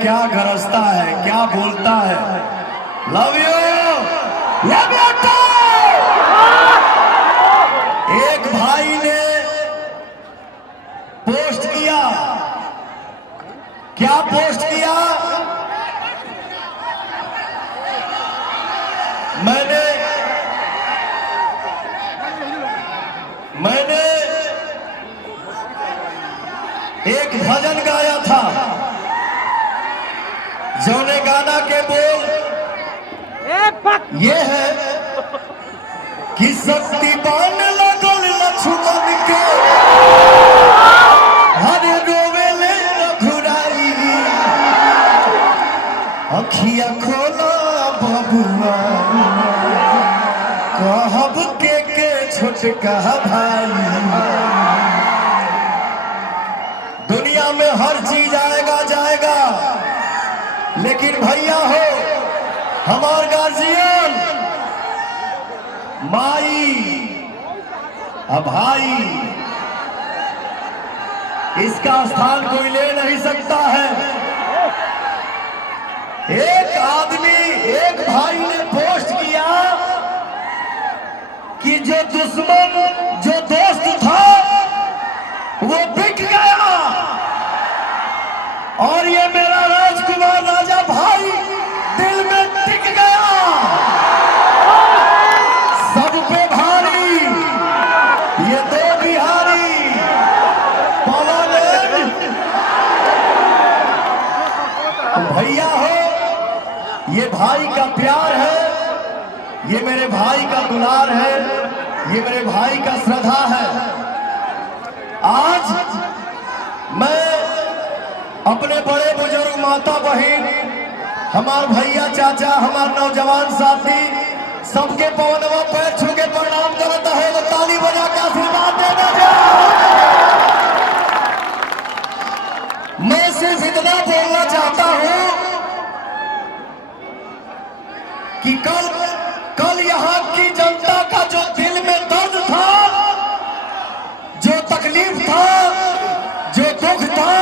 क्या गरजता है, क्या बोलता है। Love you, love you too. एक भाई ने पोस्ट किया, क्या पोस्ट किया? मैंने एक भजन गाया था, जौने गाना के बोल ये है कि शक्तिमान लगल लक्ष्मण के हर रोवेले रघुराई, अखिया खोला बबुआ कहब के छोटका भाई। दुनिया में हर चीज आएगा जाएगा, लेकिन भैया हो हमार गार्जियन माई भाई, इसका स्थान कोई ले नहीं सकता है। एक आदमी, एक भाई ने पोस्ट किया कि जो दुश्मन, जो दोस्त था वो बिक गया, और ये मेरा राजकुमार राजा भाई दिल में टिक गया। सब पे भारी ये दो बिहारी पवन। भैया हो, ये भाई का प्यार है, ये मेरे भाई का दुलार है, ये मेरे भाई का श्रद्धा है। आज मैं अपने बड़े बुजुर्ग माता बहन, हमार भैया चाचा, हमार नौजवान साथी, सबके पवनवा पैर छू के प्रणाम करता है। तो ताली बजा के आशीर्वाद देना चाहिए। मैं सिर्फ इतना बोलना चाहता हूं कि कल यहाँ की जनता का जो दिल में दर्द था, जो तकलीफ था, जो दुख था,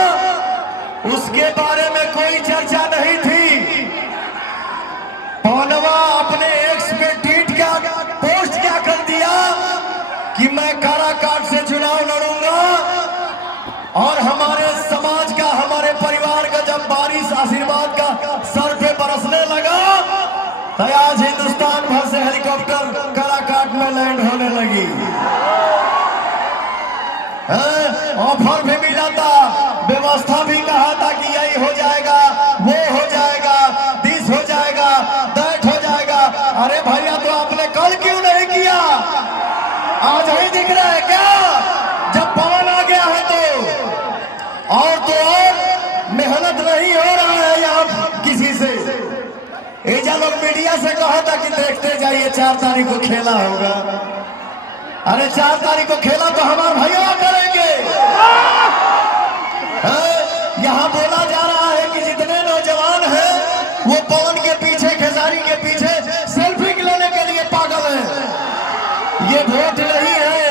उसके बारे में कोई चर्चा नहीं थी। पवनवा अपने एक्स पे ट्वीट क्या पोस्ट क्या कर दिया कि मैं काराकाट से चुनाव लड़ूंगा, और हमारे समाज का, हमारे परिवार का जब बारिश आशीर्वाद का सर पे बरसने लगा, तो आज हिंदुस्तान भर से हेलीकॉप्टर काराकाट में लैंड होने लगी। ऑफर भी मिला था, व्यवस्था भी कहा था कि यही हो जाएगा, वो हो जाएगा, दिस हो जाएगा, दैट हो जाएगा। अरे भैया, तो आपने कल क्यों नहीं किया? आज ही दिख रहा है क्या? जब पवन आ गया है तो और मेहनत नहीं हो रहा है यहाँ किसी से। एजा लोग मीडिया से कहा था कि देखते जाइए 4 तारीख को खेला होगा। अरे 4 तारीख को खेला तो हमारे भैया करेंगे। यहाँ बोला जा रहा है कि जितने नौजवान हैं वो पवन के पीछे, खेसारी के पीछे सेल्फी लेने के लिए पागल हैं। ये वोट नहीं है।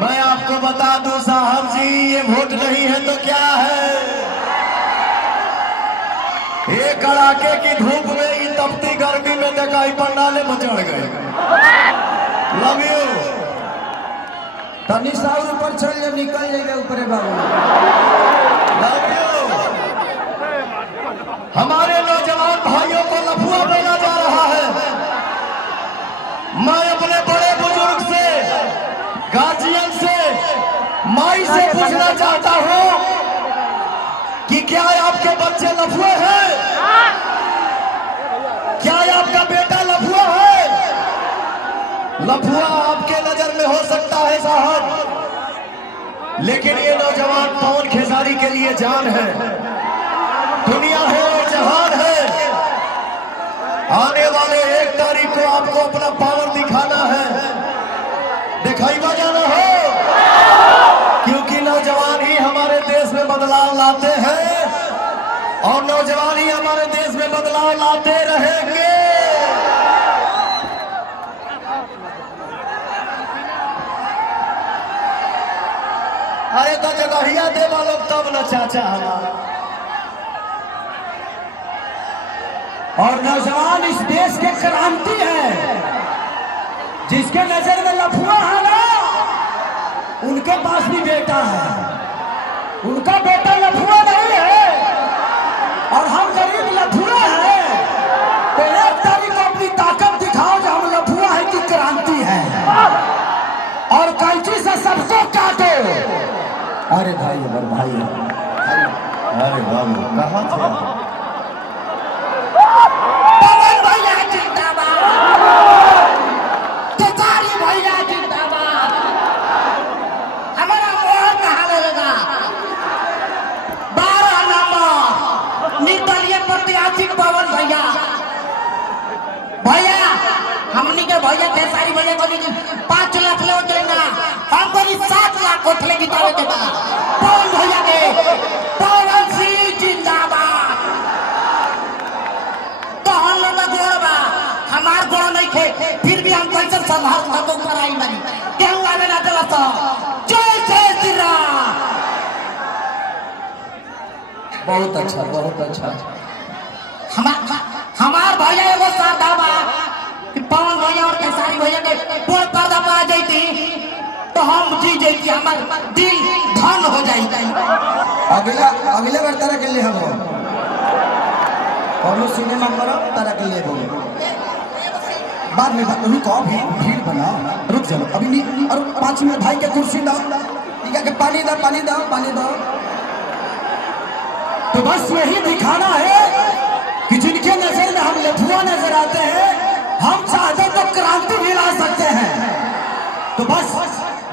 मैं आपको बता दूं साहब जी, ये वोट नहीं है तो क्या है? ये कड़ाके की धूप में, ये तपती गर्मी में दिखाई पंडाले में चढ़ गए। Love you. तनी सा ऊपर चढ़ जा, निकल जाएगा ऊपर बाबू। Love you. हमारे नौजवान भाइयों को लफुआ बोला जा रहा है। मैं अपने बड़े बुजुर्ग से, गार्जियन से, माई से पूछना चाहता हूं कि क्या आपके बच्चे लफुए हैं? क्या आपका बेटा लफुआ है? लफुआ आपके नजर में हो सकता है साहब, लेकिन ये नौजवान पवन खेसारी के लिए जान है। दुनिया है और जहान है। आने वाले 1 तारीख को आपको अपना पावर दिखाना है, दिखाई बजाना हो, क्योंकि नौजवान ही हमारे देश में बदलाव लाते हैं, और नौजवान ही हमारे देश में बदलाव लाते रहेंगे। अरे तो जगहिया देवा लोग तब न चाचा हमारा। और नौजवान इस देश के क्रांति है। जिसके नजर में लफुआ है ना, उनके पास भी बेटा है। उनका बेटा लफुआ नहीं है और हम गरीब लफुआ है। तो एक तारीख को अपनी ताकत दिखाओ जो हम लफुआ है कि क्रांति है, और कैंची से सबको काटो। अरे भाई, अरे भाई, अरे बाबू कहाँ थे आप? पवन भैया जिंदाबाद, केतारी भैया जिंदाबाद। हमारा मोहर कहाँ लगेगा? 12 नंबर निकलिए प्रत्याशी पवन भैया। भैया हमनी के भैया केतारी भैया को 5 लाख ले देना, हमको 7 लाख उठले जितावे के बाद पवन भैया के। पवन सिंह जिंदाबाद। तो हम लोग का गोड़ बा, हमार गोड़ नहीं थे, फिर भी हम कैसे संभाल सकते ऊपर आई बानी। क्यों आगे ना चला तो जय जय श्री राम। बहुत अच्छा, बहुत अच्छा। हमार भैया एगो साधा बा कि पवन भैया और केसारी भैया के गोड़ पर्दा पा जाती तो हम जी जाती, हमार दिल धन हो जाती। अगले बार तारा के लिए हम कौनो सिनेमा करो, तारा के लिए बोलो बाद में। रुको, अभी भीड़ बना, रुक जाओ अभी नहीं। और 5 मिनट भाई के कुर्सी दो, ठीक है? पानी दो, पानी दो, पानी दो। तो बस यही दिखाना है कि जिनके नजर में हम लफुआ नजर आते हैं, हम चाहते तो क्रांति भी ला सकते हैं। तो बस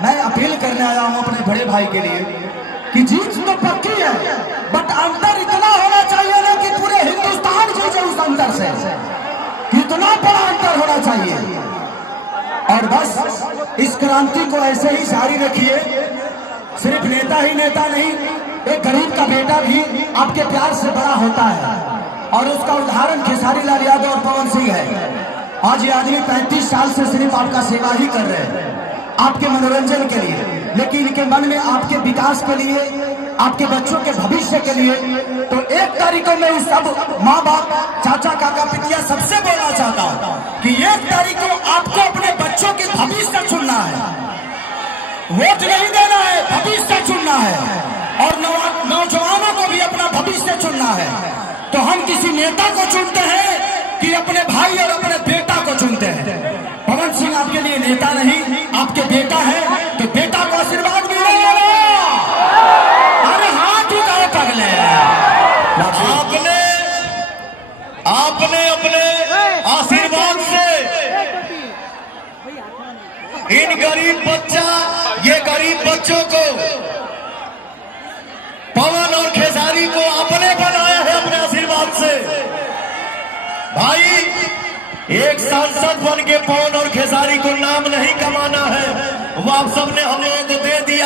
मैं अपील करने आया हूं अपने बड़े भाई के लिए कि जीत तो पक्की है, बट अंतर इतना होना चाहिए ना कि पूरे हिंदुस्तान जीते उस अंतर से। कितना बड़ा अंतर होना चाहिए। और बस इस क्रांति को ऐसे ही जारी रखिए। सिर्फ नेता ही नेता नहीं, एक गरीब का बेटा भी आपके प्यार से बड़ा होता है, और उसका उदाहरण खेसारी लाल यादव और पवन सिंह है। आज ये आदमी 35 साल से सिर्फ आपका सेवा ही कर रहे हैं, आपके मनोरंजन के लिए, लेकिन इनके मन में आपके विकास के लिए, आपके बच्चों के भविष्य के लिए। तो 1 तारीख को मैं सब माँ बाप, चाचा, काका, पितिया सबसे बोलना चाहता हूँ कि 1 तारीख को आपको अपने बच्चों के भविष्य चुनना है। वोट नहीं देना है, भविष्य चुनना है। और नौजवानों को भी अपना भविष्य चुनना है। तो हम किसी नेता को चुनते हैं कि अपने भाई और अपने बेटा को चुनते हैं। पवन सिंह आपके लिए नेता नहीं, आपके बेटा है, तो बेटा को आशीर्वाद मिलेगा। अरे हाथ उठाओ पगले। आपने अपने आशीर्वाद से इन ये गरीब बच्चों को, पवन और खेसारी को अपने बनाया है अपने आशीर्वाद से। भाई, एक सांसद बन के पवन और खेसारी को नाम नहीं कमाना है, वो आप सबने हम लोगों को दे दिया।